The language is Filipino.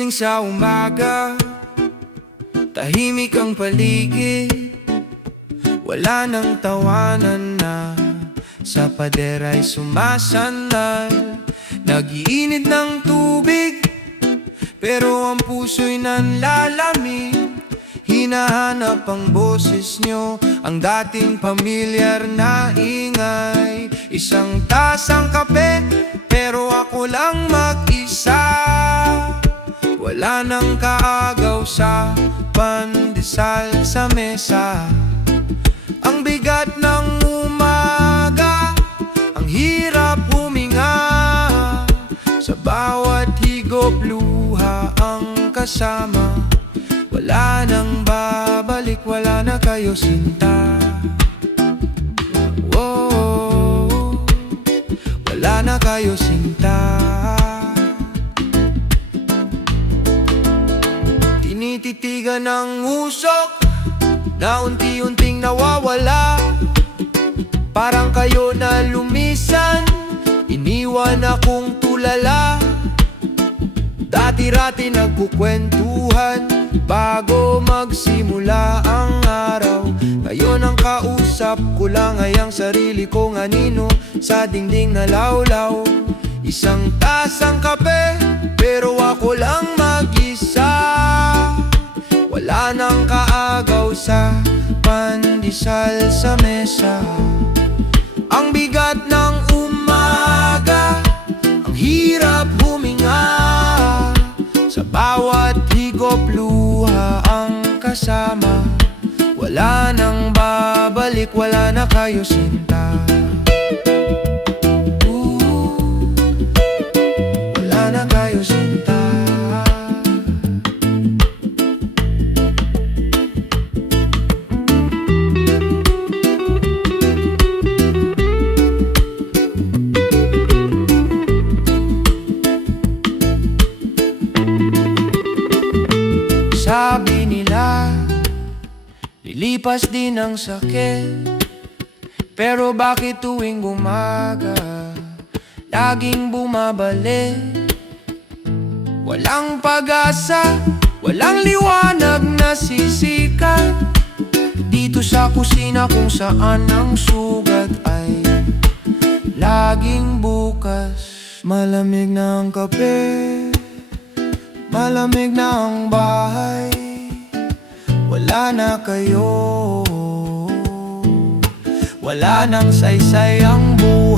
Gising sa umaga, tahimik ang paligid. Wala nang tawanan na, sa pader ay sumasandal. Nag-iinit ng tubig, pero ang puso'y nanlalamig. Hinahanap ang boses nyo, ang dating pamilyar na ingay. Isang tasang kape, pero ako lang mag-isa. Wala nang kaagaw sa pandesal sa mesa. Ang bigat ng umaga, ang hirap huminga. Sa bawat higop luha ang kasama. Wala nang babalik, wala na kayo sinta. Oh, wala na kayo sinta. Tinititigan ng usok na unti-unting nawawala. Parang kayo na lumisan, iniwan akong tulala. Dati-rati nagkukwentuhan bago magsimula ang araw. Ngayon ang kausap ko lang ay ang sarili kong anino sa dingding na lawlaw. Isang tasang kape, pero ako lang mag-isa. Wala nang kaagaw sa pandesal sa mesa. Ang bigat ng umaga, ang hirap huminga. Sa bawat higop luha ang kasama. Wala nang babalik, wala na kayo sinta. Wala na kayo sinta. Sabi nila, lilipas din ang sakit. Pero bakit tuwing umaga, laging bumabalik? Walang pag-asa, walang liwanag na sisikat dito sa kusina kung saan ang sugat ay laging bukas. Malamig na ang kape, malamig na ang bahay. Wala na kayo, wala nang saysay ang buhay.